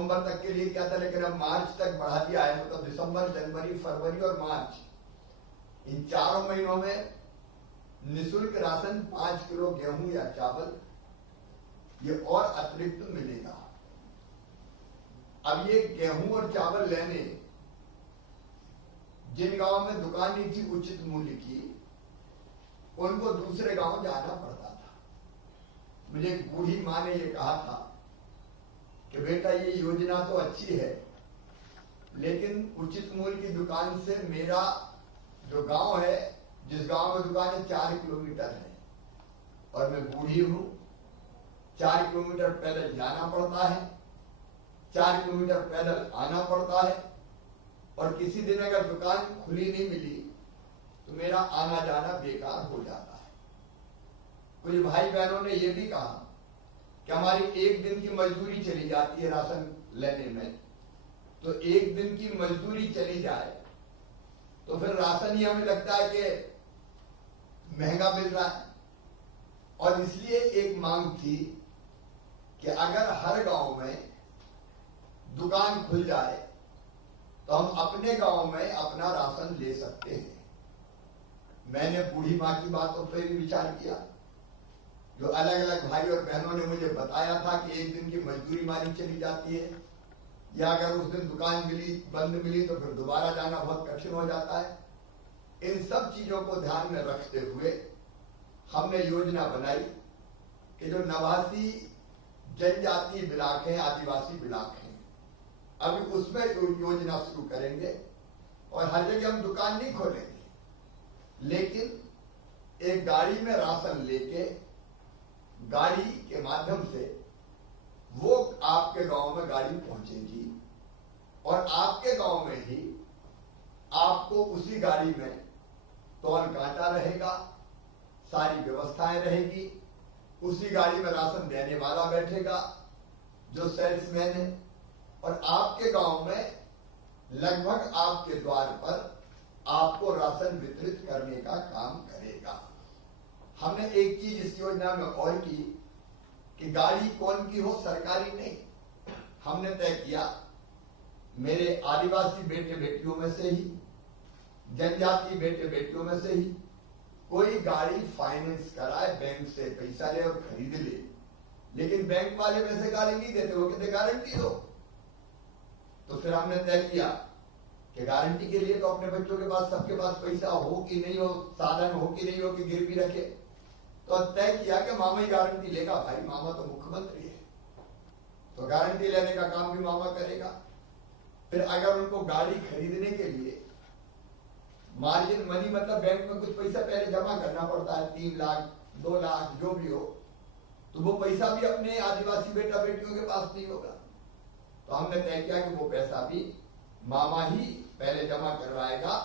दिसंबर तक के लिए क्या था, लेकिन अब मार्च तक बढ़ा दिया है। मतलब दिसंबर, जनवरी, फरवरी और मार्च, इन 4 महीनों में निःशुल्क राशन 5 किलो गेहूं या चावल ये और अतिरिक्त मिलेगा। अब ये गेहूं और चावल लेने जिन गांव में दुकान नहीं थी उचित मूल्य की, उनको दूसरे गांव जाना पड़ता था। मुझे एक बूढ़ी मां ने ये कहा था कि बेटा ये योजना तो अच्छी है, लेकिन उचित मूल्य की दुकान से मेरा जो गांव है, जिस गांव में दुकान है 4 किलोमीटर है और मैं बूढ़ी हूं, 4 किलोमीटर पैदल जाना पड़ता है, 4 किलोमीटर पैदल आना पड़ता है, और किसी दिन अगर दुकान खुली नहीं मिली तो मेरा आना जाना बेकार हो जाता है। कुछ भाई बहनों ने यह भी कहा कि हमारी 1 दिन की मजदूरी चली जाती है राशन लेने में, तो 1 दिन की मजदूरी चली जाए तो फिर राशन ही हमें लगता है कि महंगा मिल रहा है। और इसलिए एक मांग थी कि अगर हर गांव में दुकान खुल जाए तो हम अपने गांव में अपना राशन ले सकते हैं। मैंने बूढ़ी मां की बातों पर भी विचार किया। जो अलग अलग भाई और बहनों ने मुझे बताया था कि 1 दिन की मजदूरी मारी चली जाती है, या अगर उस दिन दुकान बंद मिली तो फिर दोबारा जाना बहुत कठिन हो जाता है। इन सब चीजों को ध्यान में रखते हुए हमने योजना बनाई कि जो 89 जनजातीय ब्लॉक हैं, आदिवासी ब्लॉक हैं, अभी उसमें योजना शुरू करेंगे और हर जगह हम दुकान नहीं खोलेंगे, लेकिन एक गाड़ी में राशन लेके गाड़ी के माध्यम से वो आपके गांव में गाड़ी पहुंचेगी और आपके गांव में ही आपको उसी गाड़ी में तौल कांटा रहेगा, सारी व्यवस्थाएं रहेगी, उसी गाड़ी में राशन देने वाला बैठेगा जो सेल्समैन है, और आपके गांव में लगभग आपके द्वार पर आपको राशन वितरित करने का काम करेगा। हमने एक चीज इस योजना में और की कि गाड़ी कौन की हो, सरकारी नहीं। हमने तय किया मेरे आदिवासी बेटे बेटियों में से ही, जनजातीय बेटे बेटियों में से ही कोई गाड़ी फाइनेंस कराए, बैंक से पैसा ले और खरीद ले, लेकिन बैंक वाले वैसे गाड़ी नहीं देते, वो कहते गारंटी दो। तो फिर हमने तय किया कि गारंटी के लिए तो अपने बच्चों के पास, सबके पास पैसा हो कि नहीं हो, साधन हो कि नहीं हो, कि गिरवी रखे। तो तय किया कि मामा ही गारंटी लेगा। भाई मामा तो मुख्यमंत्री है, तो गारंटी लेने का काम भी मामा करेगा। फिर अगर उनको गाड़ी खरीदने के लिए मार्जिन मनी, मतलब बैंक में कुछ पैसा पहले जमा करना पड़ता है, 3 लाख 2 लाख जो भी हो, तो वो पैसा भी अपने आदिवासी बेटा बेटियों के पास नहीं होगा। तो हमने तय किया कि वो पैसा भी मामा ही पहले जमा करवाएगा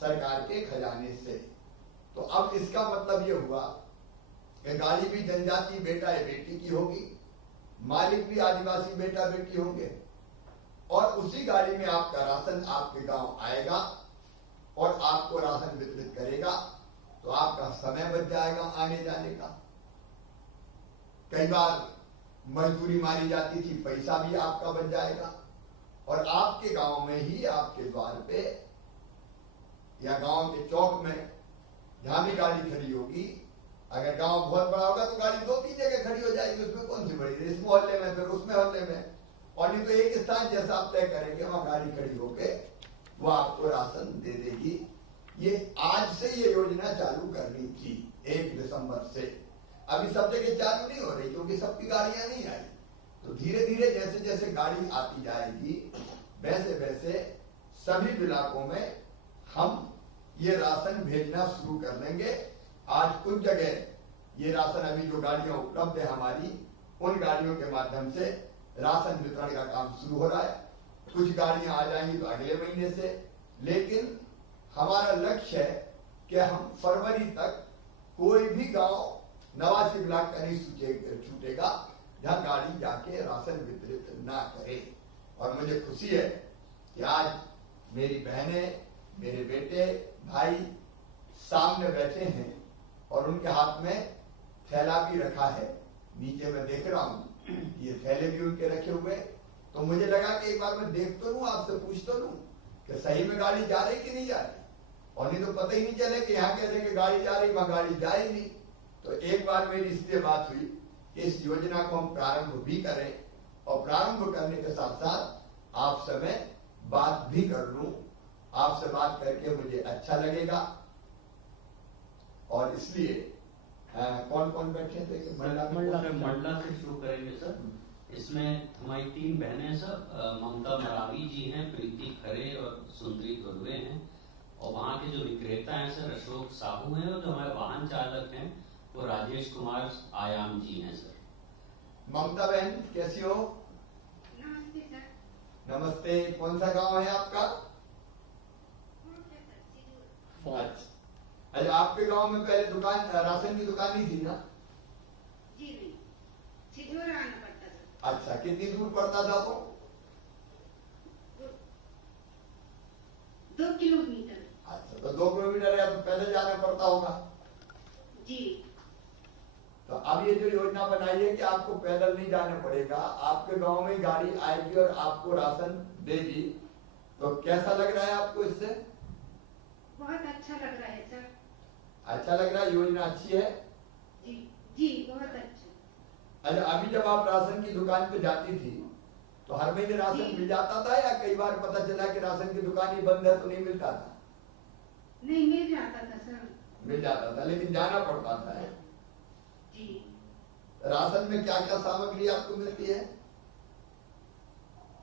सरकार के खजाने से। तो अब इसका मतलब ये हुआ कि गाड़ी भी जनजाति बेटा या बेटी की होगी, मालिक भी आदिवासी बेटा बेटी होंगे, और उसी गाड़ी में आपका राशन आपके गांव आएगा और आपको राशन वितरित करेगा। तो आपका समय बच जाएगा आने जाने का। कई बार मजदूरी मारी जाती थी, पैसा भी आपका बच जाएगा, और आपके गांव में ही, आपके द्वार पे या गांव के चौक में जहां भी गाड़ी खड़ी होगी, अगर गांव बहुत बड़ा होगा तो गाड़ी 2-3 जगह खड़ी हो जाएगी, उसमें कौन सी बड़ी, इस मोहल्ले में फिर उसमें मोहल्ले में, और नहीं तो एक स्थान जैसा आप तय करेंगे वहां गाड़ी खड़ी होके वो आपको राशन दे देगी। ये आज से ये योजना चालू करनी थी 1 दिसंबर से। अभी सब जगह चालू नहीं हो रही क्योंकि सबकी गाड़ियां नहीं आई। तो धीरे धीरे जैसे जैसे गाड़ी आती जाएगी वैसे वैसे सभी इलाकों में हम ये राशन भेजना शुरू कर देंगे। आज कुछ जगह ये राशन, अभी जो गाड़ियां उपलब्ध है हमारी, उन गाड़ियों के माध्यम से राशन वितरण का काम शुरू हो रहा है। कुछ गाड़ियां आ जाएंगी तो अगले महीने से, लेकिन हमारा लक्ष्य है कि हम फरवरी तक कोई भी गांव 89 ब्लॉक का नहीं छूटेगा जहां गाड़ी जाके राशन वितरित ना करे। और मुझे खुशी है कि आज मेरी बहनें, मेरे बेटे, भाई सामने बैठे हैं और उनके हाथ में थैला भी रखा है। नीचे मैं देख रहा हूं ये थैले भी उनके रखे हुए, तो मुझे लगा कि एक बार मैं देख तो लूं, आपसे पूछ तो लूं कि सही में गाड़ी जा रही कि नहीं जा रही, और नहीं तो पता ही नहीं चले कि यहाँ कह रहे कि गाड़ी जा रही, वहां गाड़ी जाए नहीं। तो एक बार मेरी इसलिए बात हुई कि इस योजना को हम प्रारंभ भी करें, और प्रारंभ करने के साथ साथ आपसे मैं बात भी कर लूं। आपसे बात करके मुझे अच्छा लगेगा, और इसलिए कौन कौन बैठे थे? मंडला से शुरू करेंगे सर। इसमें हमारी 3 बहनें हैं सर, ममता मरावी जी हैं, प्रीति खरे और सुंदरी धुर्वे हैं, और वहाँ के जो विक्रेता हैं सर अशोक साहू हैं, और जो हमारे वाहन चालक हैं वो राजेश कुमार आयाम जी हैं सर। ममता बहन कैसी हो? नमस्ते सर। नमस्ते। कौन सा गांव है आपका? अच्छा, आपके गांव में पहले दुकान, राशन की दुकान नहीं थी ना? जी नहीं, छिजोरा आना पड़ता था। अच्छा, कितनी दूर पड़ता था वो? 2 किलोमीटर। अच्छा, तो 2 किलोमीटर है तो पहले जाना पड़ता होगा। जी। तो अब ये जो योजना बनाई है कि आपको पैदल नहीं जाना पड़ेगा, आपके गांव में गाड़ी आएगी और आपको राशन देगी, तो कैसा लग रहा है आपको इससे? बहुत अच्छा लग रहा है सर। अच्छा लग रहा है, योजना अच्छी है। जी जी, बहुत अच्छा। अच्छा, अभी जब आप राशन की दुकान पे जाती थी तो हर महीने राशन मिल जाता था, या कई बार पता चला कि राशन की दुकान ही बंद है तो नहीं मिलता था? नहीं, मिल जाता था सर। मिल जाता था, लेकिन जाना पड़ता था। जी। राशन में क्या क्या सामग्री आपको मिलती है?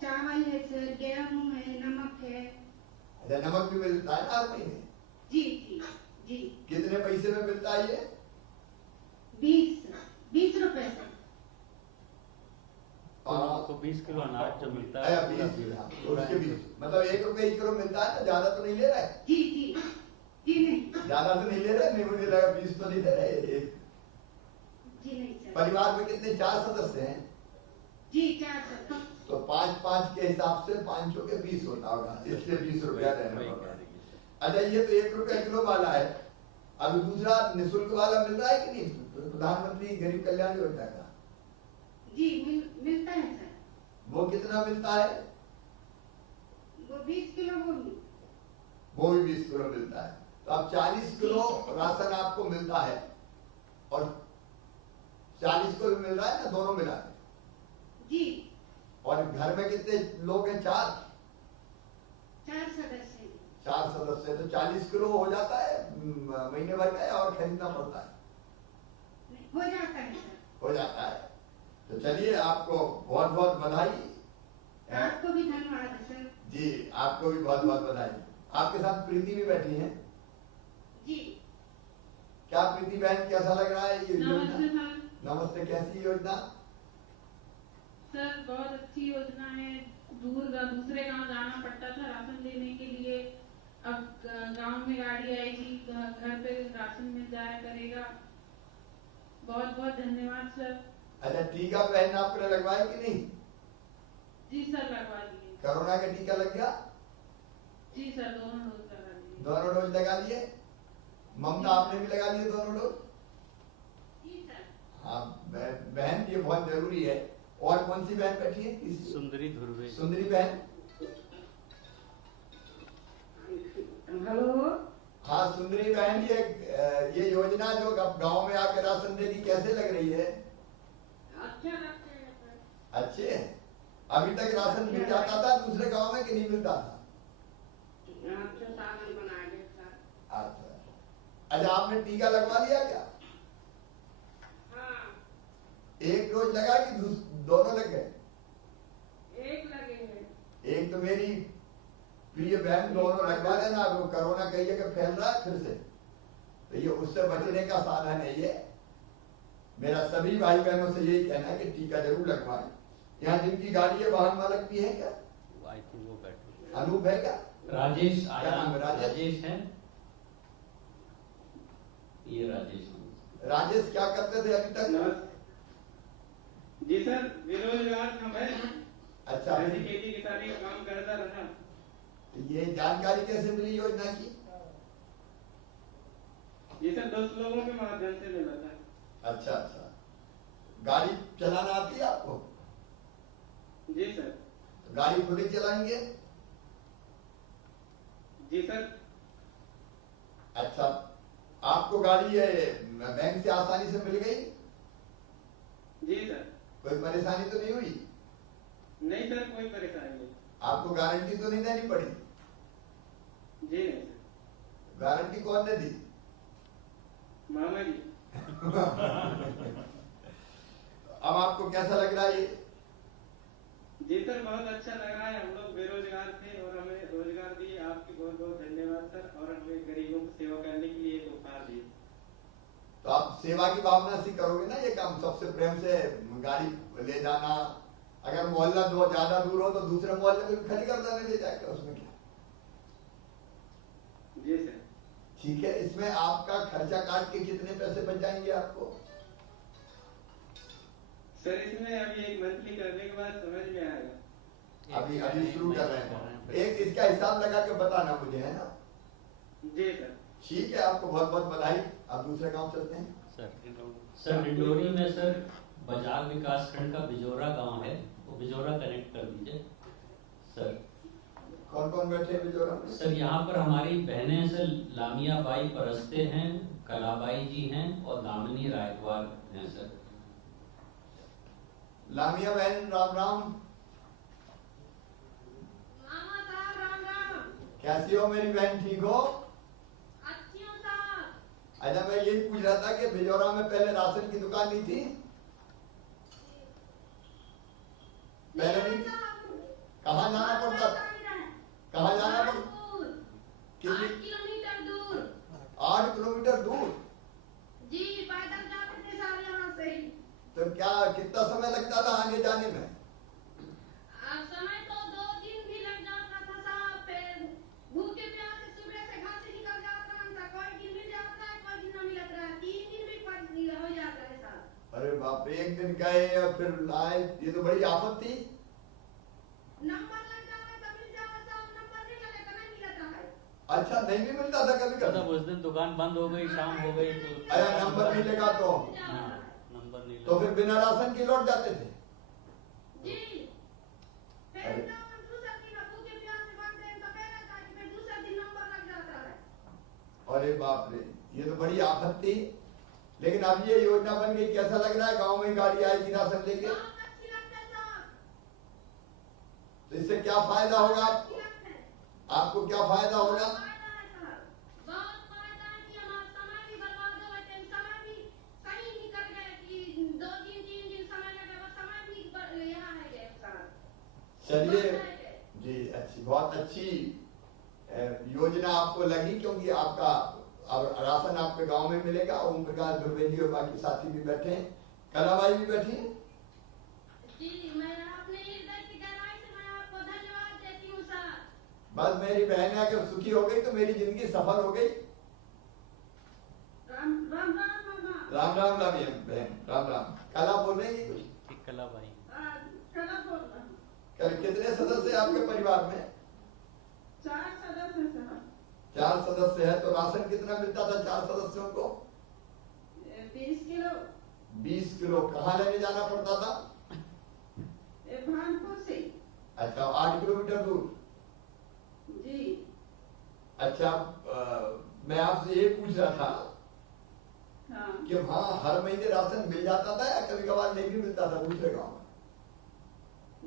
चावल है सर, गेहूं है, नमक है। अच्छा, नमक भी मिलता है ना हर महीने? जी जी जी। कितने पैसे में मिलता है ये? 20 रुपए सर। आपको 20 किलो अनाज जो मिलता है 20 किलो, उसके 20 मतलब 1 रुपए 1 किलो मिलता है ना? ज्यादा तो नहीं ले रहा है? जी जी जी। नहीं, ज्यादा तो नहीं ले रहे? नहीं, मुझे लगा 20 तो नहीं ले रहे। जी नहीं सर। परिवार में कितने? 4 सदस्य हैं? जी, 4 सदस्य। तो 5-5 के हिसाब से 5 के 20 होता होगा, इसलिए 20 रुपया देना पड़ता है। अच्छा, ये तो 1 रुपया किलो वाला है। अभी दूसरा निःशुल्क वाला मिल रहा है कि नहीं, प्रधानमंत्री गरीब कल्याण योजना का? जी मिलता है सर। वो कितना मिलता है? वो 20 किलो वो भी 20 किलो मिलता है। तो अब 40 किलो राशन आपको मिलता है, और 40 किलो मिल रहा है ना, दोनों मिला के? जी। और घर में कितने लोग हैं? 4 सदस्य। 4 सदस्य, तो 40 किलो हो जाता है महीने भर का, और खरीदना पड़ता है? हो जाता है सर। हो जाता है। तो चलिए, आपको बहुत बहुत बधाई। आपको भी धन्यवाद सर। जी, आपको भी बहुत बहुत बधाई। आपके साथ प्रीति भी बैठी हैं। जी। क्या प्रीति बहन, कैसा लग रहा है ये योजना? नमस्ते सर। नमस्ते। कैसी योजना? सर बहुत अच्छी योजना है। दूसरे गांव जाना पड़ता था राशन लेने के लिए, अब गांव में गाड़ी आएगी, घर पे राशन मिल जाया करेगा। बहुत बहुत धन्यवाद सर। अच्छा, टीका बहन आपने लगवाया कि नहीं? जी सर, लगवा दिए। कोरोना का टीका लग गया? जी सर, दोनों डोज लगा दिए। दोनों डोज लगा लिए? ममता, आपने भी लगा लिए दोनों डोज? जी सर। हाँ बहन, ये बहुत जरूरी है। और कौन सी बहन बैठी है? तीसरी? सुंदरी धुर्वे। सुंदरी बहन। हेलो। हाँ सुंदरी बहन, ये योजना जो गांव में आकर राशन देगी, कैसे लग रही है? अच्छा लगता है सर। अच्छे। अभी तक राशन मिल जाता था दूसरे गांव में कि नहीं मिलता था? अच्छा, सामान बना दे सर। अच्छा, आपने टीका लगवा लिया क्या? हाँ। 1 डोज लगा कि दोनों लग गए? 1 लगे हैं। एक तो मेरी प्रिय बहन दोनों लगवा लेना। वो कोरोना कई जगह फैल रहा है फिर से, तो ये उससे बचने का साधन है। ये मेरा सभी भाई बहनों से यही कहना है कि टीका जरूर लगवाएं। यहाँ जिनकी गाड़ी है, वाहन मालक भी है क्या? आई थिंक वो बैठे। अनूप है क्या? राजेश क्या नाम है? राजेश है। ये राजेश। राजेश क्या करते थे अभी तक? जी सर, बेरोजगार था मैं। अच्छा, खेती किसानी का काम करता रहा। ये जानकारी कैसे मिली योजना की? ये सर 10 लोगों के माध्यम से मिला था। अच्छा, गाड़ी चलाना आती है आपको? जी सर। गाड़ी खुद ही चलाएंगे? जी सर। अच्छा, आपको गाड़ी ये बैंक से आसानी से मिल गई? जी सर। कोई परेशानी तो नहीं हुई? नहीं सर, कोई परेशानी नहीं। आपको गारंटी तो नहीं देनी पड़ी? जी नहीं सर। गारंटी कौन ने दी? मामा जी। अब आपको कैसा लग रहा है ये? जी सर, बहुत अच्छा लग रहा है। हम लोग बेरोजगार थे और हमें रोजगार दिए। आपकी बहुत बहुत धन्यवाद सर। और हमें गरीबों की सेवा करने के लिए एक उपहार दिए। तो आप सेवा की भावना से करोगे ना ये काम, सबसे प्रेम से गाड़ी ले जाना। अगर मोहल्ला दो ज्यादा दूर हो तो दूसरे मोहल्ले में भी खड़ी कर देने ले जाकर, उसमें क्या? जी सर। ठीक है, इसमें आपका खर्चा काट के कितने पैसे बच जाएंगे आपको? सर इसमें अभी एक मंथली करने के बाद समझ में आएगा। अभी शुरू कर रहे हैं। एक इसका हिसाब लगा के बताना मुझे, है ना? जी सर। ठीक है, आपको बहुत बहुत बधाई। आप दूसरे गांव चलते हैं। सर डिंडोरी में सर बाजार विकास खंड का बिजोरा गांव है, वो बिजोरा कनेक्ट कर दीजिए सर। कौन कौन बैठे हैं बिजोरा में? सर यहाँ पर हमारी बहनें सर लामिया बाई परस्ते हैं, कलाबाई जी हैं और दामिनी रायकवार हैं सर। लामिया बहन राम राम। मामा साहब राम राम। कैसी हो मेरी बहन, ठीक हो? अच्छी हूँ साहब। अच्छा, मैं यही पूछ रहा था कि बिजोरा में पहले राशन की दुकान नहीं थी? पहले नहीं थी? कहाँ जाना पड़ता था? कहाँ जाना पड़ता? कितनी? 8 किलोमीटर दूर। 8 किलोमीटर दूर? जी पैदल जाते थे साहब यहाँ से। तो क्या कितना समय लगता था आगे जाने में? समय तो 2 दिन भी लग जाता था साहब। फिर भूखे प्यासे सुबह से घर से निकल जाता था। कोई दिन मिल जाता है, कोई दिन नहीं मिलता है। 3 दिन भी हो जाता है साहब। अरे बाप रे, एक दिन गए और फिर आए, ये तो बड़ी आफत थी। नंबर लग जाता तो मिल जाता साहब, नंबर नहीं लगे तो नहीं मिलता है। अच्छा, नहीं भी मिलता था कभी कभी? तब उस दिन दुकान बंद हो गई, शाम हो गई तो अरे नंबर नहीं लगा तो? हाँ, नंबर नहीं तो लगा। फिर बिना राशन के लौट जाते थे? जी। फिर अरे। दूसरा दिन भूखे प्यासे बनते हैं तो पहले जाके फिर दूसरा दिन नंबर लग जाता है। अरे बाप रे, ये तो बड़ी आफत थी। लेकिन अब ये योजना बन गई, कैसा लग रहा है? गांव में गाड़ी आएगी राशन लेके, बहुत अच्छी लगती है साहब। तो इससे क्या फायदा होगा? अच्छी लगती है। आपको क्या फायदा होगा? फायदा है साहब, बहुत फायदा है कि हमारा समय भी बर्बाद हो गए, समय भी सही निकल गए कि 2 दिन 3 दिन समय लगे, वो समय भी यहाँ है गए साहब। चलिए जी, अच्छी, बहुत अच्छी योजना आपको लगी, क्योंकि आपका अब राशन आपके गांव में मिलेगा। ओम प्रकाश द्विवेदी और बाकी साथी भी बैठे हैं, कलाबाई भी बैठी हैं। जी, मैं अपने हृदय की गहराई से मैं आपको धन्यवाद देती हूँ साहब। बस मेरी बहन अगर सुखी हो गई तो मेरी जिंदगी सफल हो गई। राम राम राम मामा। राम राम लामी बहन, राम राम। कला बोल रही है कुछ? कलाबाई कला बोल रहा हूँ। कल कितने सदस्य आपके परिवार में? 4 सदस्य साहब। 4 सदस्य है, तो राशन कितना मिलता था 4 सदस्यों को? 20 किलो। 20 किलो। कहाँ लेने जाना पड़ता था? भानपुर से। अच्छा, 8 किलोमीटर दूर। जी। अच्छा, मैं आपसे ये पूछ रहा था हाँ। कि वहाँ हर महीने राशन मिल जाता था या कभी कभार नहीं भी मिलता था दूसरे गाँव में?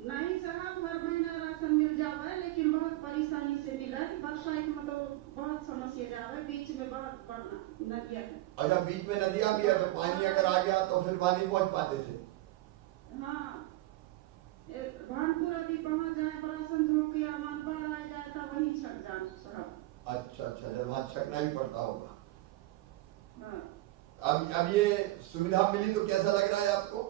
नहीं साहब, हर महीना राशन मिल जावा है, लेकिन बहुत परेशानी से मिला है। बरसात में तो बहुत समस्या जावा है, बीच में बहुत बड़ा नदिया है। अच्छा, बीच में नदियाँ भी है, तो पानी अगर आ गया तो फिर पानी पहुँच पाते थे? हाँ, भानपुर अभी पहुँच जाए, राशन धो के अमान बाढ़ आ जाए तो वहीं छक जाए साहब। अच्छा अच्छा, जब वहाँ छकना ही पड़ता होगा। हाँ। अब ये सुविधा मिली तो कैसा लग रहा है आपको?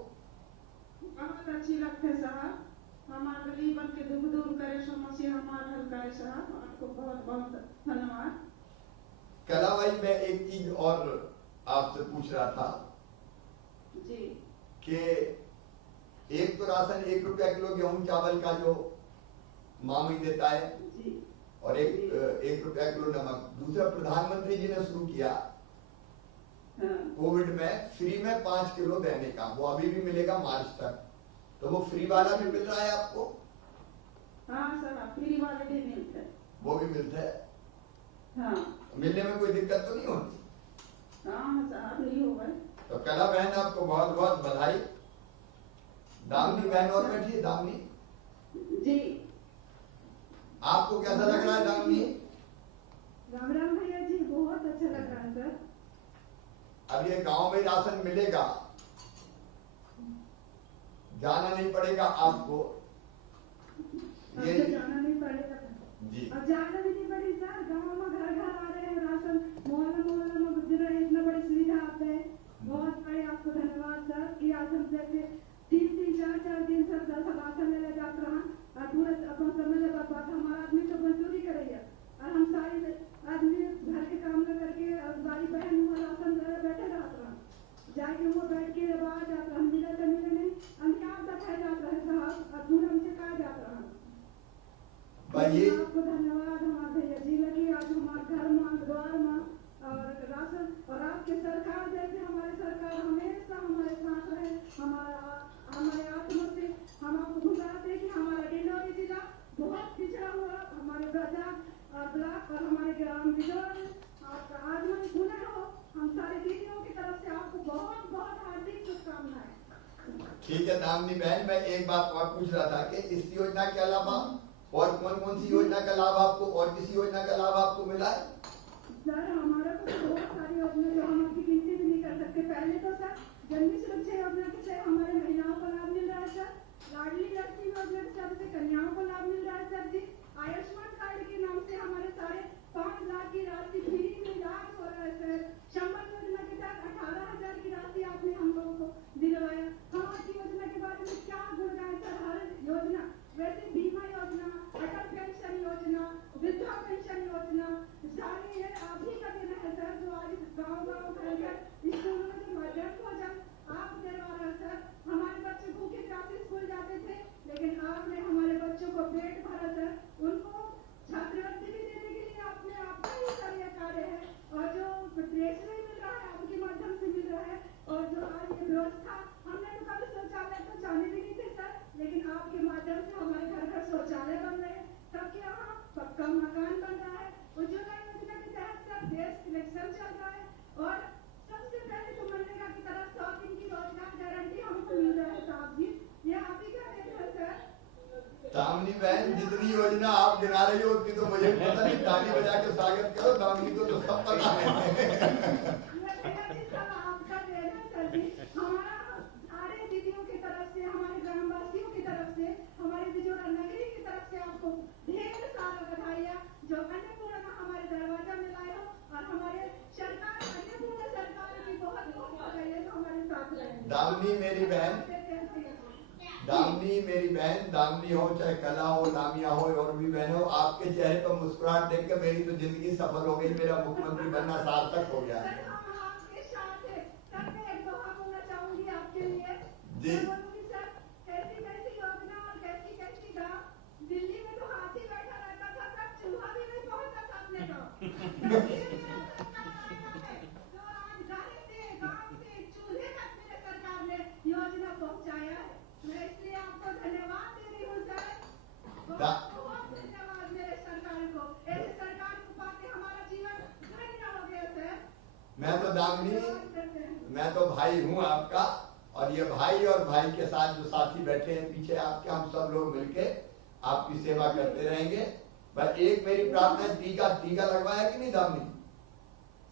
बहुत अच्छी लगते है साहब। हमारे गरीबन के दुख दूर करे, समस्या हमारा हल करे साहब। आपको बहुत बहुत धन्यवाद। कलाबाई, मैं एक चीज और आपसे पूछ रहा था जी। कि एक तो राशन 1 रुपया किलो गेहूं चावल का जो मामी देता है, जी। और 1 रुपया किलो नमक। दूसरा, प्रधानमंत्री जी ने शुरू किया हाँ। कोविड में फ्री में 5 किलो देने का, वो अभी भी मिलेगा मार्च तक। तो वो फ्री वाला भी मिल रहा है आपको? फ्री वाले भी मिलते हैं। वो भी मिलते हैं। हाँ मिलने में कोई दिक्कत तो नहीं होती? हाँ साहब नहीं होगा। तो कला बहन आपको बहुत बहुत बधाई। दामिनी बहन और बैठिए। दामिनी जी आपको कैसा लग रहा है? दामिनी राम राम भैया जी, बहुत अच्छा लग रहा है सर। अब ये गांव में राशन मिलेगा, जाना नहीं पड़ेगा आपको। अब तो जाना नहीं पड़ेगा जी। अब जाना भी नहीं पड़ेगी सर, गाँव में घर घर आ रहे हैं राशन, मोहल्ला मोहल्ला में गुजर रहे, इतना बड़ी सुविधा आता है। बहुत बड़े आपको धन्यवाद सर कि आज हम जैसे 3-3 4-4 दिन सर राशन लेने जाते रहा और पूरा अपन समय लगा पाता। हमारा आदमी तो मजदूरी करेगा और हम सारे आदमी घर के काम न करके और बारी बहन हुआ राशन ले बैठे रहते रहा, जाके वो बैठ के बाहर जाता हम मिले तो मिले नहीं, हम आप दिखाए जाता है साहब और दूर हमसे कहा जाता रहा। ये आपको धन्यवाद हमारे भैया जी लगी आज हमारे घर में द्वार में और राशन और आपके सरकार जैसे हमारे सरकार हमेशा हमारे साथ रहे। हमारे आत्मा से हम आपको गुजारते हैं कि हमारा डिंडौरी जिला बहुत पिछड़ा हुआ, हमारे बाजार और ब्लॉक और हमारे ग्राम बिजौर आपका आगमन सुना हो। हम सारे दीदियों की तरफ से आपको बहुत बहुत हार्दिक शुभकामनाएं। ठीक है दामिनी बहन, मैं एक बात और पूछ रहा था कि इस योजना के अलावा और कौन कौन सी योजना का लाभ आपको और किसी योजना का लाभ आपको मिला है? सर हमारा तो बहुत सारी योजना जो हम आपकी गिनती भी नहीं कर सकते। पहले तो सर जननी सुरक्षा योजना से हमारे महिलाओं को लाभ मिल रहा है सर, लाडली लक्ष्मी योजना से कन्याओं को लाभ मिल रहा है सर जी। आयुष्मान कार्ड के नाम से हमारे 5.5 लाख की राशि फ्री में इलाज हो रहा है सर। संबल योजना के तहत 18,000 की राशि आपने हम लोगों को दिलवाया। हम आपकी योजना के बारे में क्या गुणगान सर, हर योजना वैसे बीमा योजना, अटल पेंशन योजना, वृद्धा पेंशन योजना सारे ये आप ही का देना है सर। जो आज गाँव घर घर स्कूलों में जो मध्याह्न भोजन आप दिलवा रहे हैं सर। हमारे बच्चे भूखे प्यासे स्कूल जाते थे लेकिन आपने हमारे बच्चों को पेट भरा सर, उनको छात्रवृत्ति भी देने के लिए आपने आपका ही सर ये कार्य है। और जो ड्रेस नहीं मिल रहा है आपके माध्यम से मिल रहा है। और जो आज ये व्यवस्था हमने तो कभी शौचालय तो जाने भी नहीं थे सर, लेकिन आपके माध्यम से हमारे घर घर शौचालय बन रहे हैं, सबके यहाँ पक्का मकान बन रहा है। उज्ज्वला योजना के तहत सर देश इलेक्शन चल रहा है और सबसे पहले तो मनरेगा की तरफ 100 दिन की रोजगार गारंटी हमको मिल रहा है साहब जी, ये आप ही का देन है सर। दामिनी बहन जितनी योजना आप गिना रही हो उतनी तो मुझे पता नहीं, ताली बजा के स्वागत करो। दामिनी को तो सब पता है। आपका देन है सर जी। हमारा सारे दीदियों की तरफ से, हमारे ग्रामवासियों की तरफ से, हमारे बिजौरा नगरी की तरफ से आपको ढेर सारा बधाइयाँ जो अन्नपूर्णा हमारे दरवाजा में लाए हो और हमारे सरकार अन्नपूर्णा सरकार की बहुत बहुत बधाइयाँ जो हमारे साथ रहे। दामिनी मेरी बहन, दामिनी मेरी बहन, दामिनी हो चाहे कला हो, लामिया हो और भी बहन हो, आपके चेहरे पर मुस्कुराहट देख के मेरी तो जिंदगी सफल हो गई, मेरा मुख्यमंत्री बनना सार्थक हो गया। जी सर कैसी कैसी योजना और कैसी कैसी गाँव, दिल्ली में तो हाथी बैठा रहता था सर, चूहा भी नहीं पहुंचा था अपने गाँव। जो आज गाँव से चूल्हे तक मेरे सरकार ने योजना पहुंचाया है, मैं इसलिए आपको धन्यवाद दे रही हूँ सर। बहुत धन्यवाद मेरे सरकार को, ऐसे सरकार को पाके हमारा जीवन धन्य हो गया सर। मैं तो दामिनी, मैं तो भाई हूँ आपका और ये भाई और भाई के साथ जो साथी बैठे हैं पीछे आपके, हम सब लोग मिलके आपकी सेवा करते रहेंगे। बस एक मेरी प्रार्थना, टीका लगवाया कि नहीं दामिनी?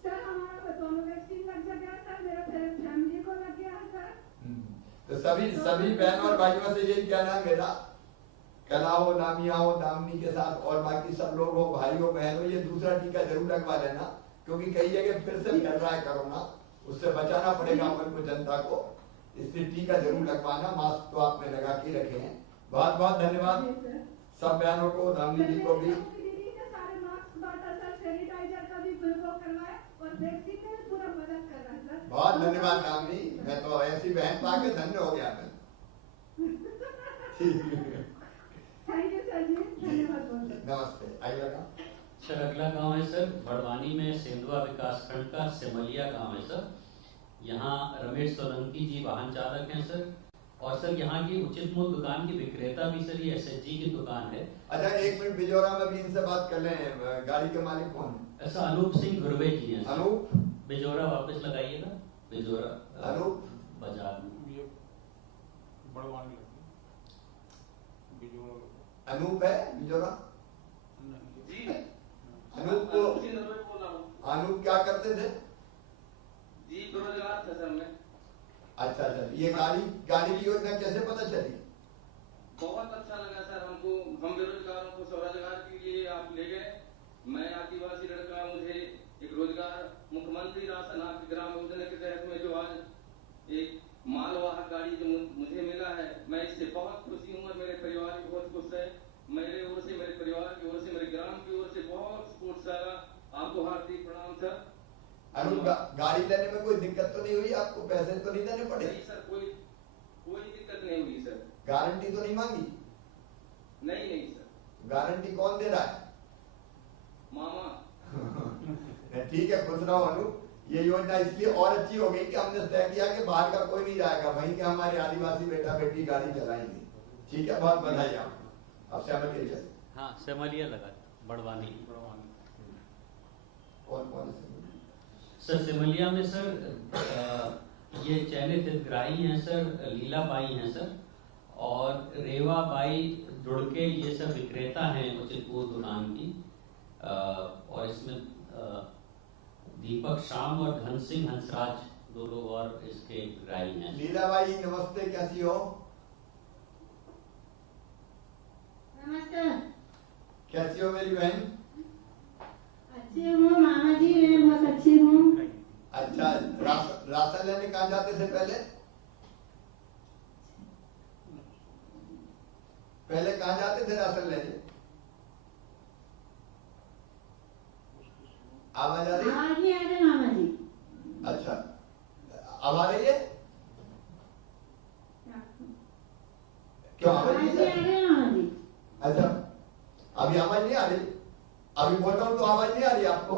सर हमारा दोनों वैक्सीन लग गया सर, मेरा फैमिली को लग गया है सर। तो सभी बहन और भाइयों से यही कहना है मेरा, कला हो, लामिया हो, दामिनी के साथ और बाकी सब लोग हो, भाई हो बहन हो, ये दूसरा टीका जरूर लगवा लेना क्योंकि कई जगह फिर से फैल रहा है कोरोना, उससे बचाना पड़ेगा अपन को, जनता को। इसलिए टीका जरूर लगवाना। मास्क तो आपने लगा के रखे हैं। बहुत बहुत धन्यवाद सब बहनों को, दामिनी जी को भी। बहुत धन्यवाद दामिनी, मैं तो ऐसी बहन पाके धन्य हो गया मैं। थैंक यू सर जी, धन्यवाद। नमस्ते। अगला गाँव सर, अगला गांव है सर बड़वानी में सेंधवा विकास खंड का सिमलिया गांव है सर। यहाँ रमेश सोलंकी जी वाहन चालक हैं सर और सर यहाँ की उचित मूल्य दुकान की विक्रेता भी सर ये एसएचजी की दुकान है। अच्छा, एक मिनट, बिजोरा में भी इनसे बात कर लें। गाड़ी के मालिक कौन है? ऐसा अनूप सिंह गुरवे जी हैं। अनूप, बिजोरा वापस लगाइएगा, बिजोरा अनूप बाजार में। अनूप है बिजोरा? जी अनूप को, अनूप क्या करते थे? जी बेरोजगार था सर मैं। अच्छा अच्छा, ये गाड़ी की योजना कैसे पता चली? बहुत अच्छा लगा सर हमको, हम बेरोजगारों को स्वरोजगार के लिए आप ले गए। मैं आदिवासी लड़का, मुझे एक रोजगार मुख्यमंत्री राशन आपकी ग्राम योजना के तहत में जो आज एक मालवाहक गाड़ी जो मुझे मिला है, मैं इससे बहुत खुशी हूँ और मेरे परिवार भी बहुत खुश है। मेरे ओर से, मेरे परिवार की ओर से, मेरे ग्राम की ओर से बहुत सपोर्ट सर। आपको हार्दिक प्रणाम सर। अनूप, गाड़ी लेने में कोई दिक्कत तो नहीं हुई आपको? पैसे तो नहीं देने पड़े? नहीं सर, कोई दिक्कत नहीं हुई सर। गारंटी तो नहीं मांगी? नहीं सर। गारंटी कौन दे रहा है? मामा। ठीक है, खुश रहो अनूप। ये योजना इसलिए और अच्छी हो गई कि हमने तय किया कि बाहर का कोई नहीं जाएगा, वहीं के हमारे आदिवासी बेटा बेटी गाड़ी चलाएंगे। ठीक है, बहुत बधाई आपको। अब सेमलिया चल। हाँ, सेमलिया लगा, बड़वानी। कौन कौन सर सेमलिया में सर ये चयनित हितग्राही हैं सर, लीला बाई हैं सर, और रेवा बाई दुड़के, ये सब विक्रेता हैं उचित मूल्य दुकान की। और इसमें दीपक शाम और धन सिंह हंसराज, दो लोग और इसके हितग्राही हैं। लीला बाई नमस्ते, कैसी हो? नमस्कार। कैसी हो मेरी बहन? अच्छी हूँ मामा जी, मैं बहुत अच्छी हूँ। अच्छा, राशन लेने कहाँ जाते थे पहले? पहले कहाँ जाते थे राशन लेने? आवाज आ रही? आवाज नहीं आ रही मामा जी। अच्छा, अब आ रही है? क्यों आवाज नहीं आ रही? मामा जी। अच्छा, अभी आवाज नहीं आ रही? अभी बोल रहा हूँ तो आवाज नहीं आ रही आपको?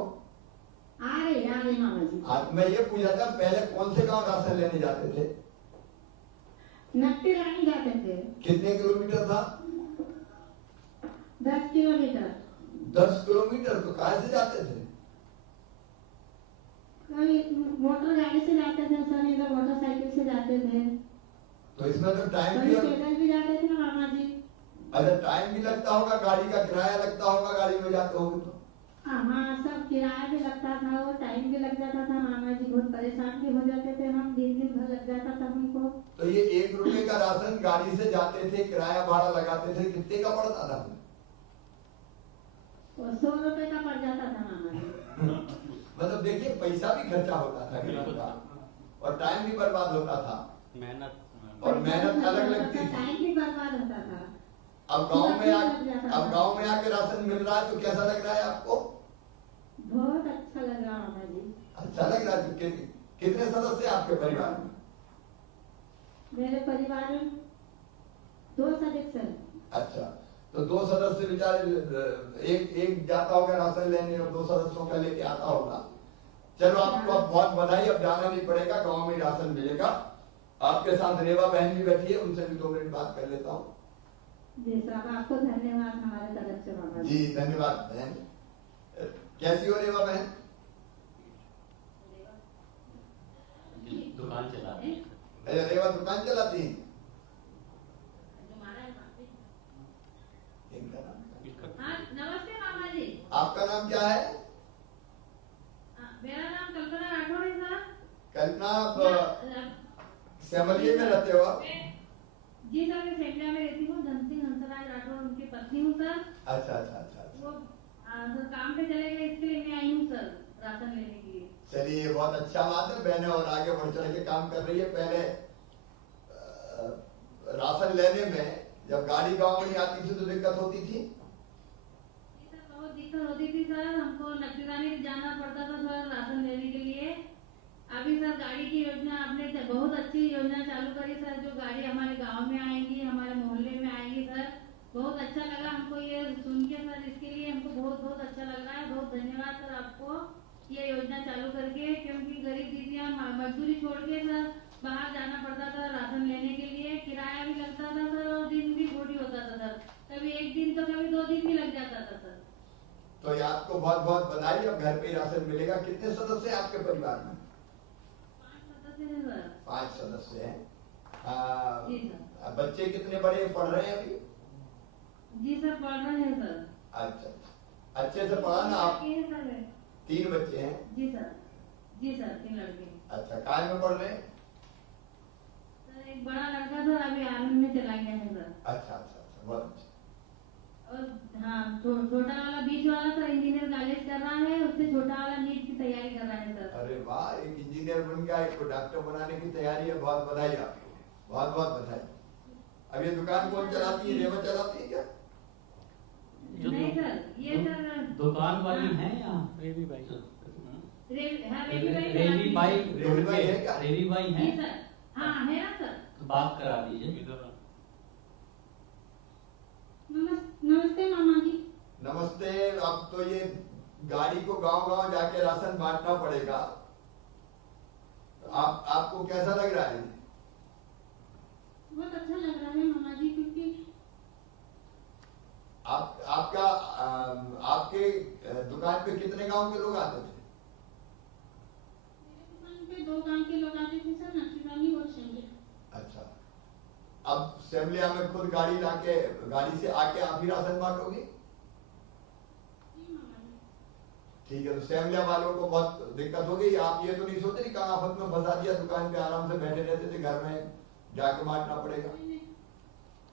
आ रही मामा जी। हाँ, मैं ये पूछा था पहले कौन से गांव राशन लेने जाते थे? नक्टी रानी जाते थे। कितने किलोमीटर था? 10 किलोमीटर। 10 किलोमीटर? तो कहाँ से जाते थे? कभी मोटर गाड़ी से जाते थे सर, नहीं तो मोटरसाइकिल से जाते थे। तो इसमें तो टाइम कभी भी, पैदल भी जाते थे मामा जी। अच्छा टाइम भी लगता होगा, गाड़ी का किराया लगता होगा, गाड़ी में जाते होंगे तो? हाँ, सब किराया भी लगता था और टाइम भी लग जाता था मामा जी, बहुत परेशान भी हो जाते थे हम, दिन भर लग जाता था हमको। तो ये 1 रुपए का राशन गाड़ी से जाते थे, किराया भाड़ा लगाते थे, कितने का पड़ता था? और 100 रुपए का पड़ जाता था मामा जी। मतलब देखिए, पैसा भी खर्चा होता था किराया का, और टाइम भी बर्बाद होता था, मेहनत और मेहनत अलग लगती थी। टाइम भी बर्बाद होता था। अब गांव में आके राशन मिल रहा है तो कैसा लग रहा है आपको? बहुत अच्छा लग रहा मामा जी। अच्छा लग रहा है। कितने सदस्य आपके परिवार में? मेरे परिवार में 2 सदस्य। अच्छा, तो 2 सदस्य बेचारे, एक जाता होगा राशन लेने और 2 सदस्यों का लेके आता होगा। चलो आपको अब बहुत बधाई, अब जाना नहीं पड़ेगा, गांव में राशन मिलेगा। आपके साथ रेवा बहन भी बैठी है, उनसे भी 2 मिनट बात कर लेता हूँ। जी साहब, आपको धन्यवाद हमारे तरफ से मामा जी धन्यवाद बहन। कैसी हो रेवा बहन? दुकान चलाते हैं। अच्छा, रेवा दुकान चलाती हैं? हाँ, नमस्ते मामा जी। आपका नाम क्या है? मेरा नाम कल्पना राठौड़ है सर। कल्पना, सेमलिया में रहते हो आप? जी सर, मैं सेमलिया में रहती हूँ। धन सिंह हंसराज राठौड़ उनकी पत्नी हूँ सर। अच्छा अच्छा अच्छा अच्छा। वो सर काम पे चले गए, इसके लिए मैं आई हूँ सर राशन लेने के लिए। चलिए, बहुत अच्छा बात है, बहनें और आगे बढ़ चढ़ के काम कर रही है। पहले राशन लेने में जब गाड़ी गांव में नहीं आती थी तो दिक्कत होती थी? जी सर, बहुत दिक्कत होती थी सर, हमको नक्टीरानी जाना पड़ता था सर राशन लेने के लिए। अभी सर गाड़ी की योजना आपने बहुत अच्छी योजना चालू करी सर, जो गाड़ी हमारे गांव में आएंगी, हमारे मोहल्ले में आएंगी सर। बहुत अच्छा लगा हमको ये सुन के सर, इसके लिए हमको बहुत बहुत अच्छा लग रहा है। बहुत धन्यवाद सर आपको ये योजना चालू करके, क्योंकि गरीब दीदियां मजदूरी छोड़ के सर बाहर जाना पड़ता था राशन लेने के लिए, किराया भी लगता था सर और दिन भी थोड़ी होता था सर, कभी एक दिन तो कभी 2 दिन भी लग जाता था सर। तो ये आपको बहुत बहुत बधाई, अब घर पे ही राशन मिलेगा। कितने सदस्य हैं आपके परिवार में? 5 सदस्य हैं सर। 5 सदस्य हैं। जी सर। बच्चे कितने बड़े पढ़ रहे हैं अभी? जी सर पढ़ रहे हैं सर। अच्छा, अच्छे से पढ़ा ना आप? 3 बच्चे हैं? जी सर। जी सर 3 लड़के। अच्छा, काय में पढ़ रहे हैं? सर एक बड़ा लड़का सर अभी आर्मी में चला गया है सर। अच्छा, बहुत अच्छा। और हाँ छोटा वाला बीच वाला सर इंजीनियर कॉलेज कर रहा है, उससे छोटा वाला नीट की तैयारी कर रहा है सर। अरे वाह, एक इंजीनियर बन गया, एक को डॉक्टर बनाने की तैयारी है। बहुत बधाई आपको, बहुत बहुत बधाई। अब ये दुकान कौन चलाती है? रेवा चलाती है क्या? नहीं सर, ये सर दुकान वाली है यहाँ रेवी भाई रेवी भाई है क्या? रेवी भाई जी है सर। हाँ है ना सर। तो बात करा दीजिए। नमस्ते मामा जी। नमस्ते। अब तो ये गाड़ी को गांव-गांव जाके राशन बांटना पड़ेगा। आपको कैसा लग रहा है? बहुत अच्छा लग रहा है मामा जी, क्योंकि आपके दुकान पे कितने गांव के लोग आते थे? मेरे दुकान पे 2 गांव के लोग आते थे सर, नसीबानी और शेंडिया। अच्छा, अब सेमलिया में खुद गाड़ी से आके आप ही राशन बांटोगे? ठीक है, तो सेमलिया वालों को बहुत दिक्कत हो गई। आप ये तो नहीं सोचते कहाँ आफत में फंसा दिया, दुकान पे आराम से बैठे रहते थे, घर में जाके बांटना पड़ेगा?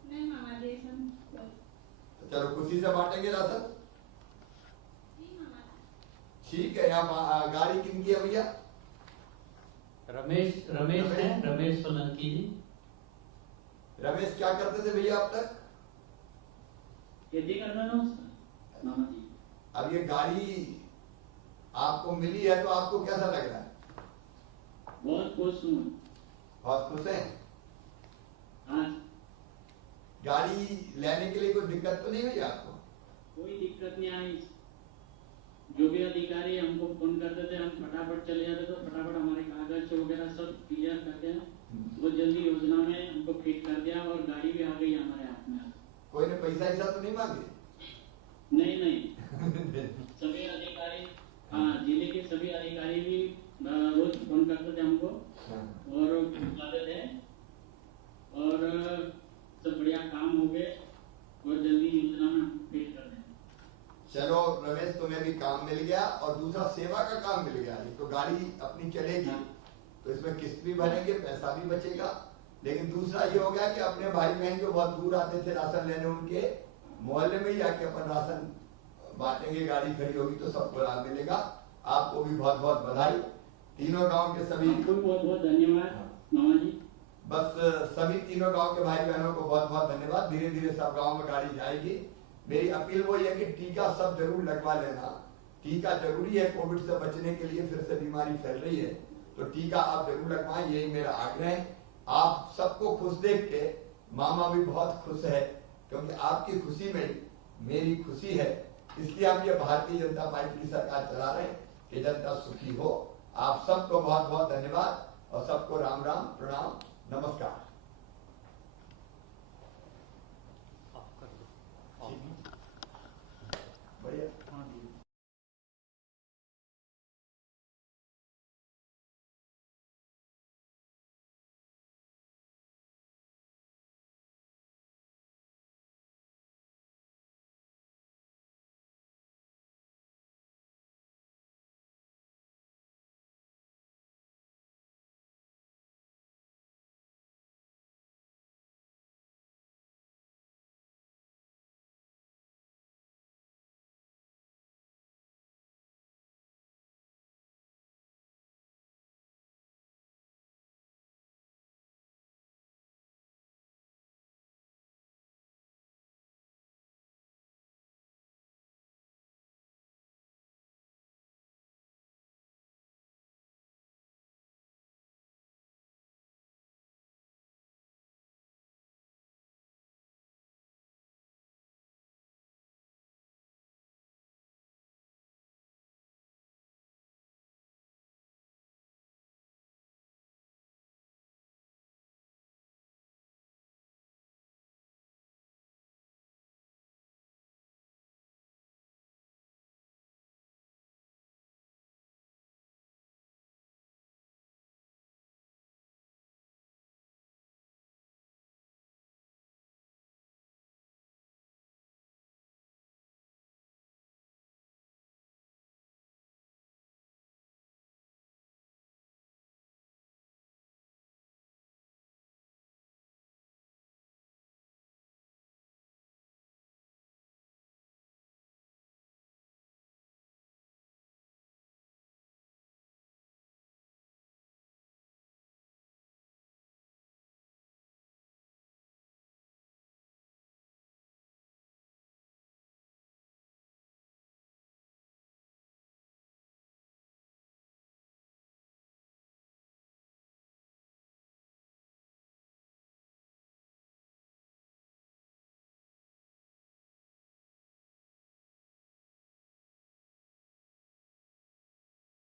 नहीं मामा जी। तो चलो खुशी से बांटेंगे राशन। ठीक है। यहाँ गाड़ी किनकी है भैया? रमेश है, रमेश सोलंकी जी। रमेश क्या करते थे भैया अब तक? खेती करना ना मामा जी। अब ये गाड़ी आपको मिली है तो आपको कैसा लग रहा है? बहुत खुश हूँ। बहुत खुश हैं? हाँ, गाड़ी लेने के लिए कोई दिक्कत तो नहीं हुई आपको? कोई दिक्कत नहीं आई। जो भी अधिकारी हमको फोन करते थे, हम फटाफट चले जाते थे, फटाफट हमारे कागज वगैरह सब क्लियर करते हैं, वो जल्दी योजना में हमको फिट कर दिया और गाड़ी भी आ गई हमारे हाथ में। कोई ने पैसा तो नहीं मांगे? नहीं सभी अधिकारी, हाँ जिले के सभी अधिकारी भी रोज फोन करते थे हमको और बताते थे और सब बढ़िया काम हो गए और जल्दी योजना में फिट कर दें। चलो रमेश, तुम्हें भी काम मिल गया और दूसरा सेवा का काम मिल गया। तो गाड़ी अपनी चलेगी तो इसमें किस्त भी भरेंगे, पैसा भी बचेगा। लेकिन दूसरा ये हो गया कि अपने भाई बहन जो बहुत दूर आते थे राशन लेने, उनके मोहल्ले में ही आके अपन राशन बांटेंगे। गाड़ी खड़ी होगी तो सबको लाभ मिलेगा। आपको भी बहुत बहुत बधाई। तीनों गांव के सभी, आपको बहुत बहुत धन्यवाद मामा जी। बस सभी तीनों गांव के भाई बहनों को बहुत बहुत धन्यवाद। धीरे धीरे सब गांव में गाड़ी जाएगी। मेरी अपील वो है कि टीका सब जरूर लगवा लेना। टीका जरूरी है, कोविड से बचने के लिए फिर से बीमारी फैल रही है, तो टीका आप जरूर लगवाएं, यही मेरा आग्रह है। आप सबको खुश देख के मामा भी बहुत खुश है, क्योंकि आपकी खुशी में मेरी खुशी है। इसलिए हम ये भारतीय जनता पार्टी की सरकार चला रहे हैं कि जनता सुखी हो। आप सबको बहुत बहुत धन्यवाद और सबको राम राम, प्रणाम, नमस्कार।